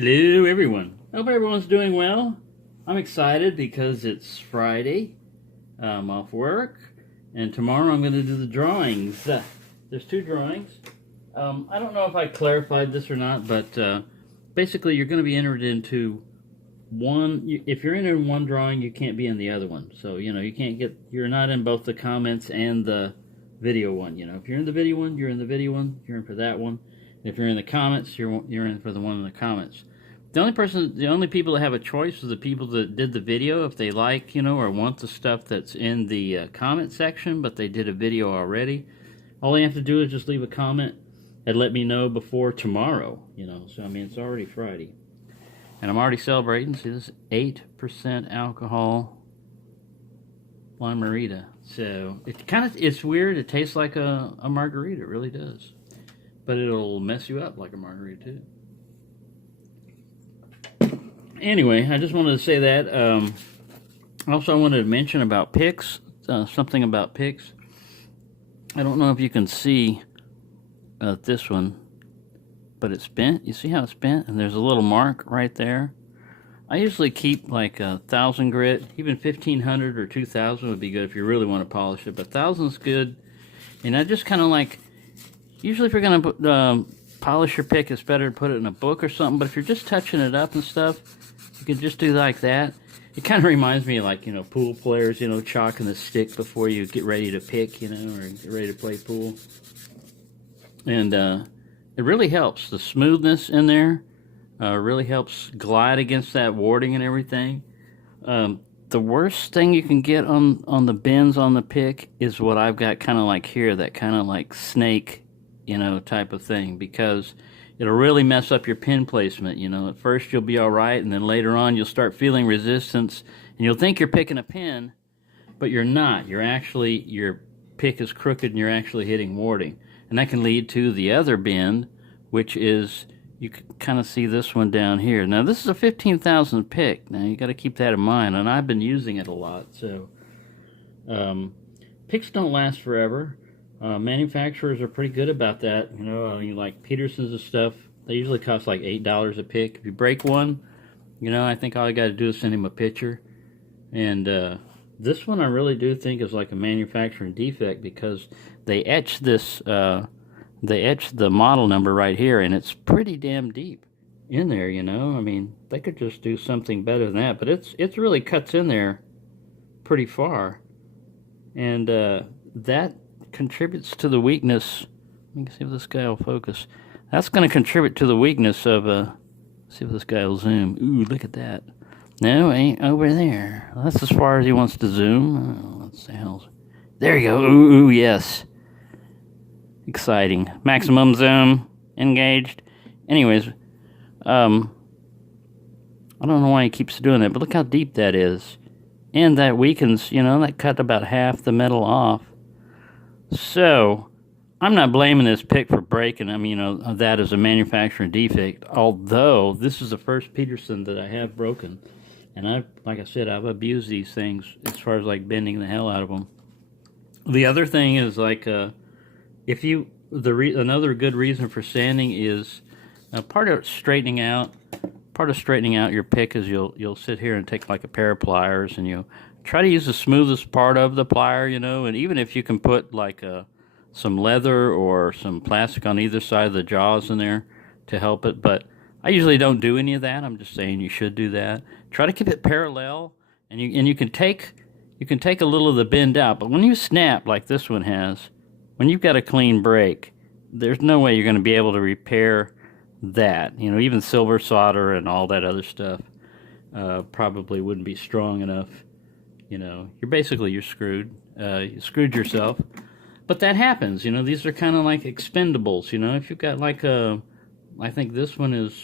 Hello, everyone. Hope everyone's doing well. I'm excited because it's Friday. I'm off work, and tomorrow I'm going to do the drawings. There's two drawings. I don't know if I clarified this or not, but basically you're going to be entered into one. If you're in one drawing, you can't be in the other one. So you can't get. You're not in both the comments and the video one. If you're in the video one, you're in the video one. You're in for that one. If you're in the comments, you're in for the one in the comments. The only people that have a choice are the people that did the video, if they like, or want the stuff that's in the comment section, but they did a video already. All they have to do is just leave a comment and let me know before tomorrow, So, it's already Friday. And I'm already celebrating. See, this is 8% alcohol margarita. So, it's weird. It tastes like a margarita. It really does. But it'll mess you up like a margarita, too. Anyway, I just wanted to say that. Also, I wanted to mention about picks, something about picks. I don't know if you can see this one, but it's bent. You see how it's bent? And there's a little mark right there. I usually keep like 1,000 grit, even 1,500 or 2,000 would be good if you really want to polish it, but 1,000's good. And I just kind of like, usually if you're going to polish your pick, it's better to put it in a book or something, but if you're just touching it up and stuff, you can just do like that. It kind of reminds me of like, pool players, chalking the stick before you get ready to pick, or get ready to play pool. And it really helps. The smoothness in there really helps glide against that warding and everything. The worst thing you can get on the bends on the pick is what I've got kind of like here, that kind of like snake, type of thing, because it'll really mess up your pin placement. At first you'll be all right, and then later on you'll start feeling resistance, and you'll think you're picking a pin, but you're not. Your pick is crooked, and you're actually hitting warding, and that can lead to the other bend, which is, you can kind of see this one down here. Now this is a 15,000 pick. Now you got to keep that in mind, and I've been using it a lot. So picks don't last forever. Manufacturers are pretty good about that. Like Peterson's and stuff, they usually cost like $8 a pick. If you break one, I think all I got to do is send him a picture. And this one I really do think is like a manufacturing defect, because they etch this, they etch the model number right here, and it's pretty damn deep in there. They could just do something better than that, but it's really cuts in there pretty far, and that contributes to the weakness. Let me see if this guy will focus. That's going to contribute to the weakness of see if this guy will zoom. Ooh, look at that. No, ain't over there. Well, that's as far as he wants to zoom. What the hell? There you go. Ooh, yes. Exciting. Maximum zoom. Engaged. Anyways, I don't know why he keeps doing that, but look how deep that is. And that weakens, that cut about half the metal off. So, I'm not blaming this pick for breaking. That is a manufacturing defect. Although, this is the first Peterson that I have broken. And like I said, I've abused these things as far as like bending the hell out of them. The other thing is like, another good reason for sanding is part of straightening out your pick is you'll sit here and take like a pair of pliers, and you try to use the smoothest part of the plier, and even if you can put like some leather or some plastic on either side of the jaws in there to help it, but I usually don't do any of that. I'm just saying you should do that. Try to keep it parallel, and you can take a little of the bend out, but when you snap like this one has, when you've got a clean break, there's no way you're going to be able to repair that. Even silver solder and all that other stuff probably wouldn't be strong enough. You're screwed. You screwed yourself. But that happens. These are kind of like expendables. If you've got like I think this one is,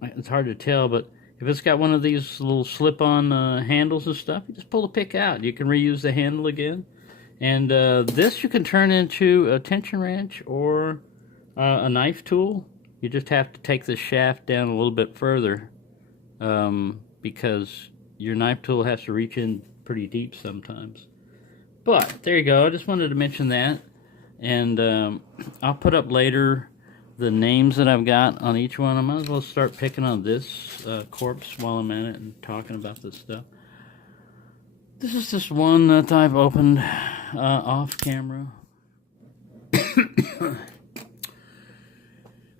it's hard to tell, but if it's got one of these little slip-on handles and stuff, you just pull the pick out. You can reuse the handle again. And this you can turn into a tension wrench or a knife tool. You just have to take the shaft down a little bit further because your knife tool has to reach in pretty deep sometimes. But there you go. I just wanted to mention that. And I'll put up later the names that I've got on each one. I might as well start picking on this corpse while I'm at it and talking about this stuff. This is just one that I've opened off camera.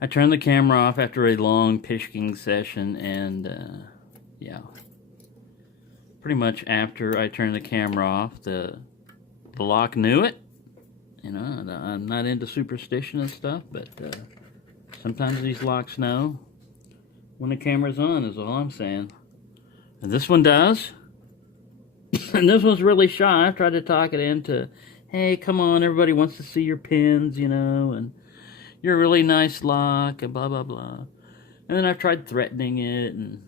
I turned the camera off after a long pishking session, and yeah, pretty much after I turned the camera off, the lock knew it. You know, I'm not into superstition and stuff, but sometimes these locks know when the camera's on, is all I'm saying. And this one does. And this one's really shy. I've tried to talk it into, hey, come on, everybody wants to see your pins, you know, and you're a really nice lock, and blah, blah, blah. And then I've tried threatening it and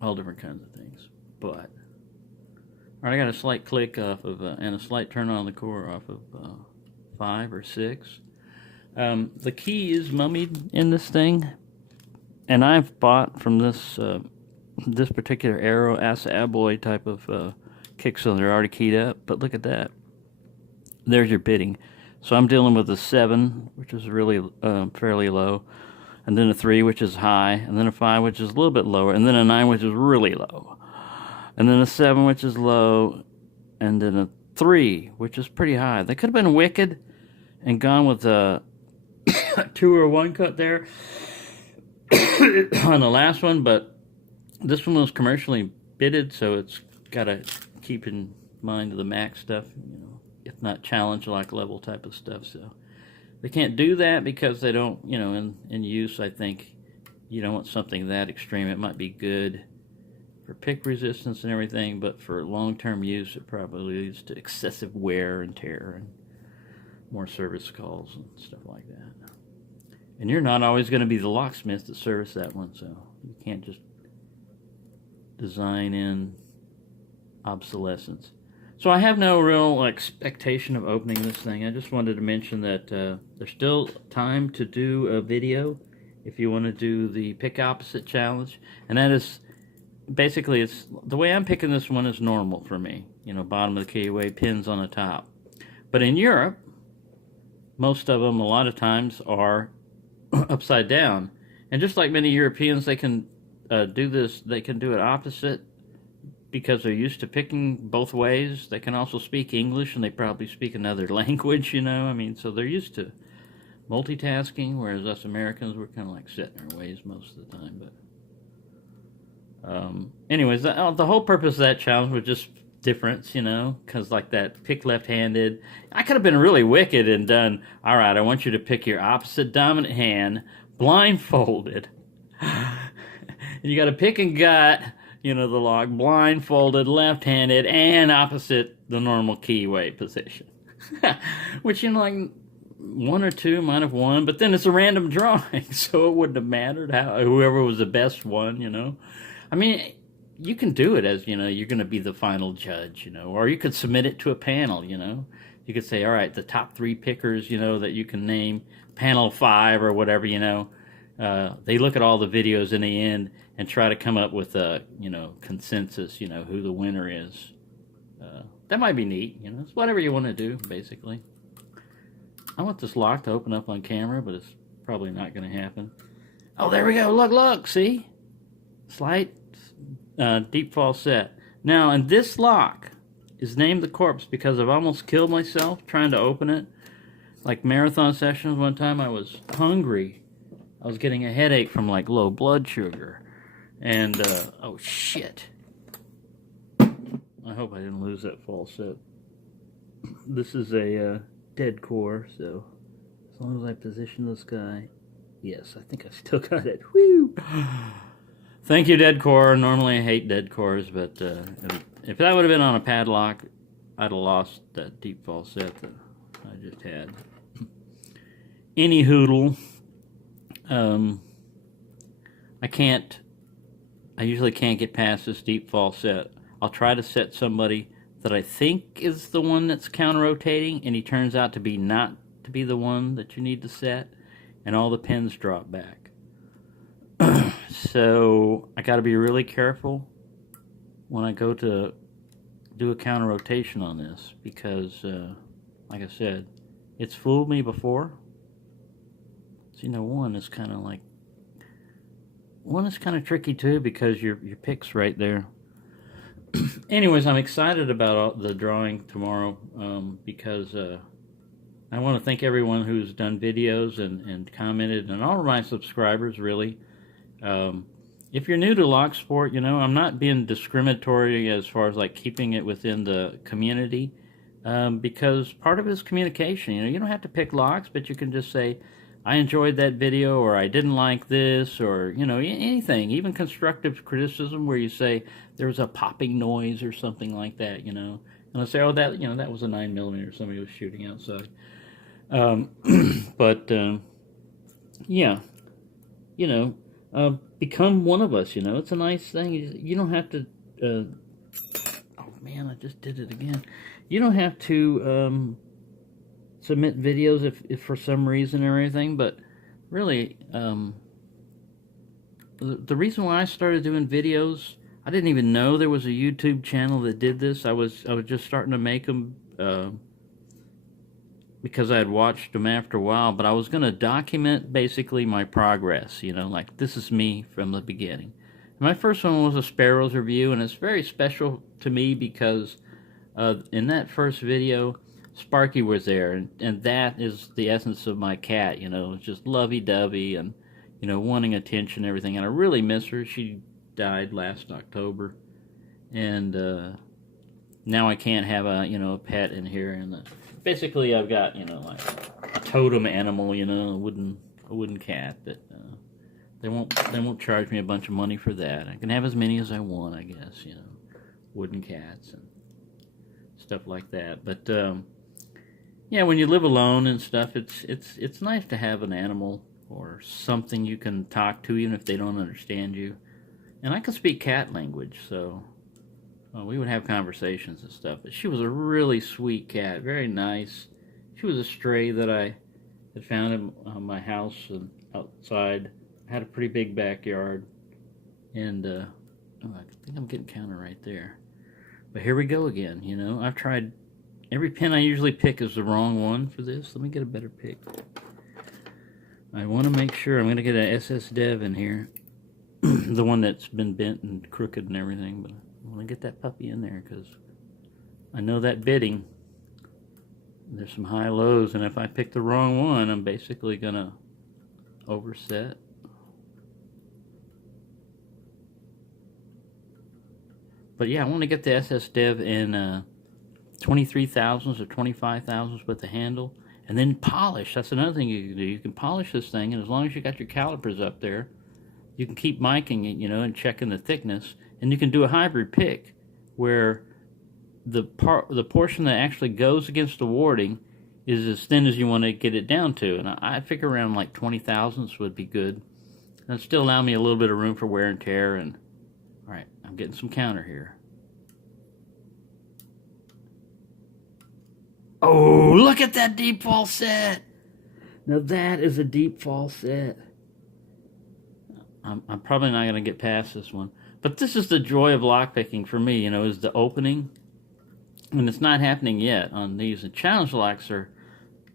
all different kinds of things. But, all right, I got a slight click off of, and a slight turn on the core off of 5 or 6. The key is mummied in this thing. And I've bought from this this particular Arrow Asa Abloy type of kick cylinder already keyed up. But look at that. There's your bitting. So I'm dealing with a 7, which is really fairly low, and then a 3, which is high, and then a 5, which is a little bit lower, and then a 9, which is really low, and then a 7, which is low, and then a 3, which is pretty high. They could have been wicked and gone with a 2 or 1 cut there on the last one, but this one was commercially bitted, so it's got to keep in mind the max stuff, you know, if not challenge like level type of stuff. So they can't do that because they don't, you know, in use, I think you don't want something that extreme. It might be good for pick resistance and everything, but for long-term use it probably leads to excessive wear and tear and more service calls and stuff like that. And you're not always going to be the locksmith to service that one, so you can't just design in obsolescence. So I have no real expectation of opening this thing. I just wanted to mention that there's still time to do a video if you want to do the pick opposite challenge. And that is, basically, it's the way I'm picking this one is normal for me. You know, bottom of the keyway, pins on the top. But in Europe, most of them, a lot of times, are upside down. And just like many Europeans, they can do this, they can do it opposite, because they're used to picking both ways. They can also speak English, and they probably speak another language, you know. I mean, so they're used to multitasking, whereas us Americans, we're kind of like set in our ways most of the time. But anyways, the whole purpose of that challenge was just difference, you know, because like that pick left-handed, I could have been really wicked and done, all right, I want you to pick your opposite dominant hand, blindfolded. You got to pick and gut, you know, the lock, blindfolded, left-handed, and opposite the normal keyway position. Which, you know, like 1 or 2 might have won, but then it's a random drawing, so it wouldn't have mattered whoever was the best one, you know. I mean, you can do it as, you know, you're going to be the final judge, you know, or you could submit it to a panel, you know. You could say, all right, the top 3 pickers, you know, that you can name, panel 5 or whatever, you know. They look at all the videos in the end and try to come up with a, you know, consensus, you know, who the winner is. That might be neat, you know. It's whatever you want to do, basically. I want this lock to open up on camera, but it's probably not going to happen. Oh, there we go. Look, see? Slight deep fall set. Now, and this lock is named the corpse because I've almost killed myself trying to open it. Like marathon sessions, one time I was hungry. I was getting a headache from like low blood sugar. And, oh shit. I hope I didn't lose that fall set. This is a dead core, so as long as I position this guy, yes, I think I still got it. Woo! Thank you, dead core. Normally I hate dead cores, but if that would have been on a padlock, I'd have lost that deep fall set that I just had. Any hoodle. I usually can't get past this deep fall set. I'll try to set somebody that I think is the one that's counter-rotating, and he turns out to be not to be the one that you need to set, and all the pins drop back. So I got to be really careful when I go to do a counter-rotation on this, because like I said, it's fooled me before. So, you know, one is kind of tricky too because your pick's right there. Anyways, I'm excited about the drawing tomorrow because I want to thank everyone who's done videos and commented, and all of my subscribers, really. If you're new to lock sport, you know, I'm not being discriminatory as far as like keeping it within the community, because part of it is communication. You know, you don't have to pick locks, but you can just say, I enjoyed that video, or I didn't like this, or, you know, anything, even constructive criticism where you say there was a popping noise or something like that, you know. And I say, oh, that, you know, that was a 9mm somebody was shooting outside. But yeah, you know, become one of us, you know. It's a nice thing. You don't have to, oh man, I just did it again. You don't have to submit videos if for some reason or anything, but really, the reason why I started doing videos, I didn't even know there was a YouTube channel that did this. I was just starting to make them, because I had watched them after a while, but I was going to document basically my progress, you know, like this is me from the beginning. My first one was a Sparrows review, and it's very special to me because in that first video, Sparky was there, and that is the essence of my cat, you know, it's just lovey-dovey and, you know, wanting attention and everything, and I really miss her. She died last October, and now I can't have a, you know, a pet in here, and basically I've got, you know, like a totem animal, you know, a wooden cat that they won't charge me a bunch of money for that. I can have as many as I want, I guess, you know, wooden cats and stuff like that. But yeah, when you live alone and stuff, it's nice to have an animal or something you can talk to, even if they don't understand you. And I can speak cat language, so we would have conversations and stuff. But she was a really sweet cat, very nice. She was a stray that I had found in my house and outside. I had a pretty big backyard, and oh, I think I'm getting counter right there. But here we go again. You know, I've tried every pin I usually pick is the wrong one for this. Let me get a better pick. I want to make sure I'm going to get an SS Dev in here, the one that's been bent and crooked and everything, but I want to get that puppy in there because I know that bidding, there's some high lows, and if I pick the wrong one, I'm basically going to overset. But yeah, I want to get the SS Dev in 23,000s or 25,000s with the handle, and then polish. That's another thing you can do. You can polish this thing, and as long as you got your calipers up there, you can keep miking it, you know, and checking the thickness. And you can do a hybrid pick where the portion that actually goes against the warding is as thin as you want to get it down to. And I figure around like 20,000ths would be good. And still allow me a little bit of room for wear and tear. And all right, I'm getting some counter here. Oh, look at that deep fall set. Now that is a deep fall set. I'm probably not going to get past this one. But this is the joy of lockpicking for me, you know, is the opening. And it's not happening yet on these. The challenge locks are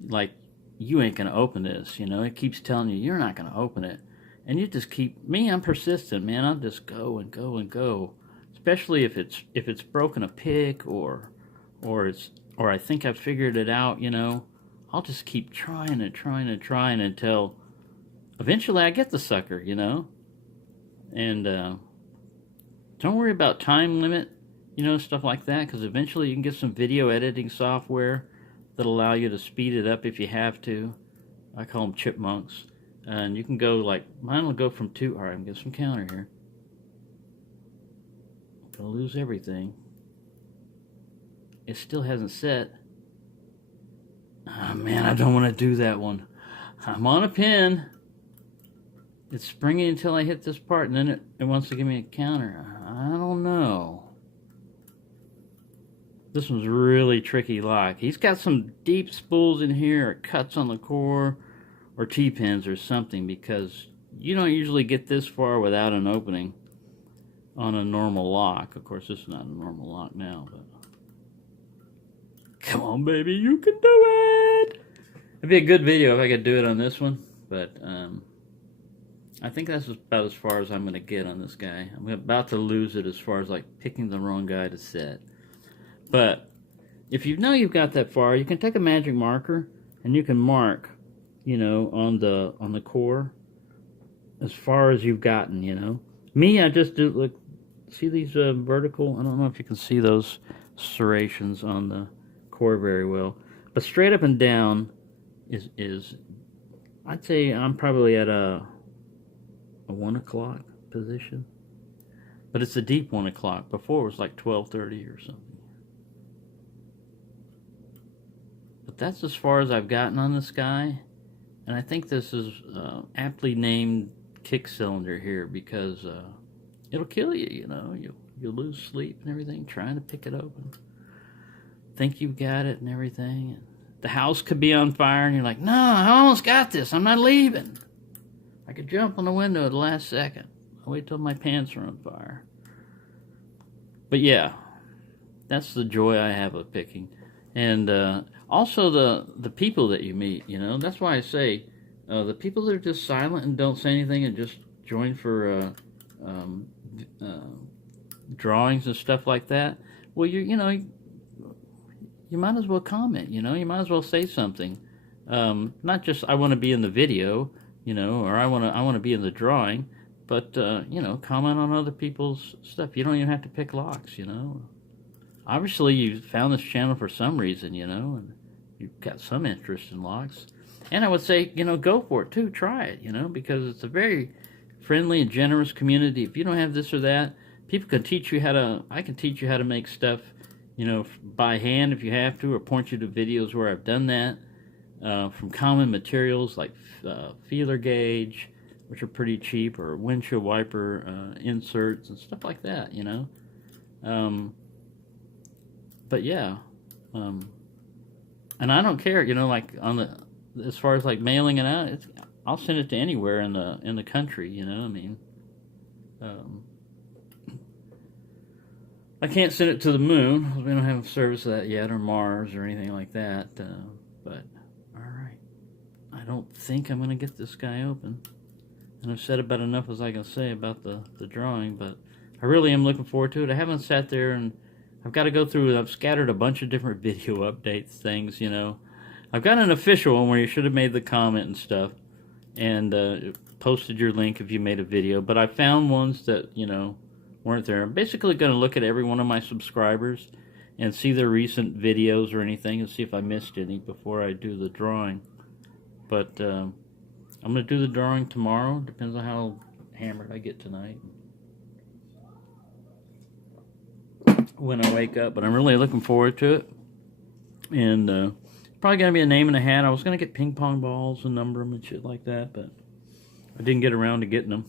like, you ain't going to open this, you know. It keeps telling you, you're not going to open it. And you just keep, I'm persistent, man. I'll just go and go and go. Especially if it's broken a pick or I think I've figured it out, you know. I'll just keep trying and trying and trying until eventually I get the sucker, you know. And don't worry about time limit, you know, stuff like that, because eventually you can get some video editing software that'll allow you to speed it up if you have to. I call them chipmunks. And you can go like, mine will go from 2, all right, I'm getting some counter here. I'm gonna lose everything. It still hasn't set. Oh man, I don't want to do that one. I'm on a pin. It's springing until I hit this part, and then it wants to give me a counter. I don't know. This one's really tricky lock. He's got some deep spools in here, or cuts on the core, or T-pins or something, because you don't usually get this far without an opening on a normal lock. Of course, this is not a normal lock now, but come on, baby, you can do it! It'd be a good video if I could do it on this one. But I think that's about as far as I'm going to get on this guy. I'm about to lose it as far as like picking the wrong guy to set. But if you know you've got that far, you can take a magic marker and you can mark, you know, on the core as far as you've gotten, you know. Me, I just do, look, see these vertical, I don't know if you can see those serrations on the core very well. But straight up and down is I'd say I'm probably at a 1 o'clock position. But it's a deep 1 o'clock. Before it was like 12:30 or something. But that's as far as I've gotten on this guy. And I think this is aptly named kick cylinder here because it'll kill you, you know. You'll lose sleep and everything trying to pick it open. Think you've got it and everything. The house could be on fire and you're like, no, I almost got this. I'm not leaving. I could jump on the window at the last second. I'll wait till my pants are on fire. But yeah, that's the joy I have of picking. And also the people that you meet, you know. That's why I say the people that are just silent and don't say anything and just join for drawings and stuff like that. Well, you know, you might as well comment, you know. You might as well say something. Not just I want to be in the video, you know, or I want to be in the drawing, but you know, comment on other people's stuff. You don't even have to pick locks, you know. Obviously, you found this channel for some reason, you know, and you've got some interest in locks. And I would say, you know, go for it too. Try it, you know, because it's a very friendly and generous community. If you don't have this or that, people can teach you how to. I can teach you how to make stuff, you know, by hand if you have to, or point you to videos where I've done that. From common materials like feeler gauge, which are pretty cheap, or windshield wiper inserts and stuff like that, you know. But yeah, and I don't care, you know, like on the as far as like mailing it out, I'll send it to anywhere in the country, you know. I mean, I can't send it to the moon because we don't have a service of that yet, or Mars or anything like that. But all right, I don't think I'm going to get this guy open, and I've said about enough as I can say about the drawing. But I really am looking forward to it. I haven't sat there and I've got to go through. I've scattered a bunch of different video updates things, you know. I've got an official one where you should have made the comment and stuff, and posted your link if you made a video. But I found ones that, you know, weren't there. I'm basically going to look at every one of my subscribers and see their recent videos or anything and see if I missed any before I do the drawing. But I'm going to do the drawing tomorrow. Depends on how hammered I get tonight, when I wake up. But I'm really looking forward to it. And probably going to be a name in a hat. I was going to get ping pong balls and number them and shit like that, but I didn't get around to getting them.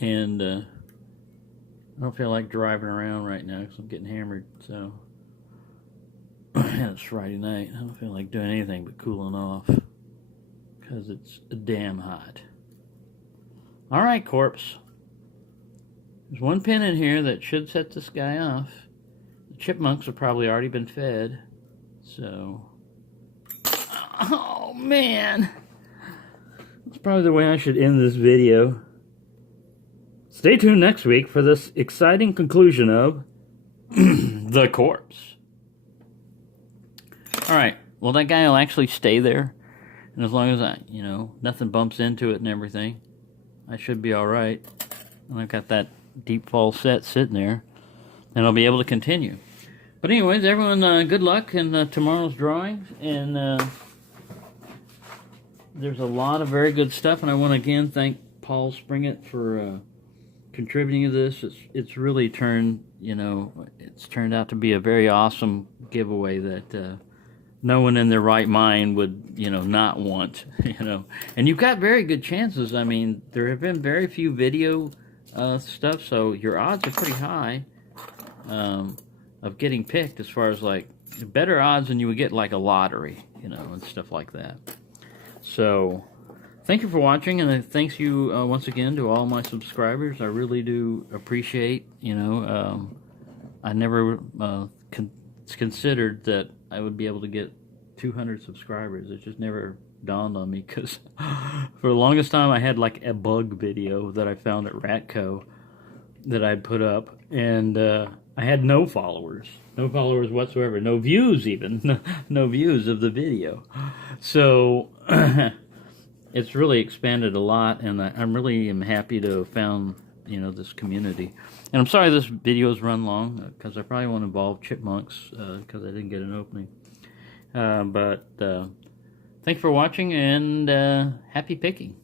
And I don't feel like driving around right now because I'm getting hammered. So it's Friday night. I don't feel like doing anything but cooling off because it's damn hot. All right, corpse. There's one pin in here that should set this guy off. The chipmunks have probably already been fed. So, oh man, that's probably the way I should end this video. Stay tuned next week for this exciting conclusion of The Corpse. Alright, well, that guy will actually stay there. And as long as I, you know, nothing bumps into it and everything, I should be alright. And I've got that deep fall set sitting there. And I'll be able to continue. But anyways, everyone, good luck in tomorrow's drawings. And there's a lot of very good stuff. And I want to again thank Paul Springett for contributing to this. It's really turned, you know, it's turned out to be a very awesome giveaway that no one in their right mind would, you know, not want, you know. And you've got very good chances. I mean, there have been very few video stuff, so your odds are pretty high of getting picked, as far as like better odds than you would get like a lottery, you know, and stuff like that. So thank you for watching, and thanks you once again to all my subscribers. I really do appreciate, you know, I never considered that I would be able to get 200 subscribers. It just never dawned on me, because for the longest time I had like a bug video that I found at Ratco that I'd put up, and I had no followers whatsoever, no views even, no views of the video. So it's really expanded a lot, and I'm really am happy to have found, you know, this community. And I'm sorry this video's run long, because I probably won't involve chipmunks, because I didn't get an opening. But thanks for watching, and happy picking.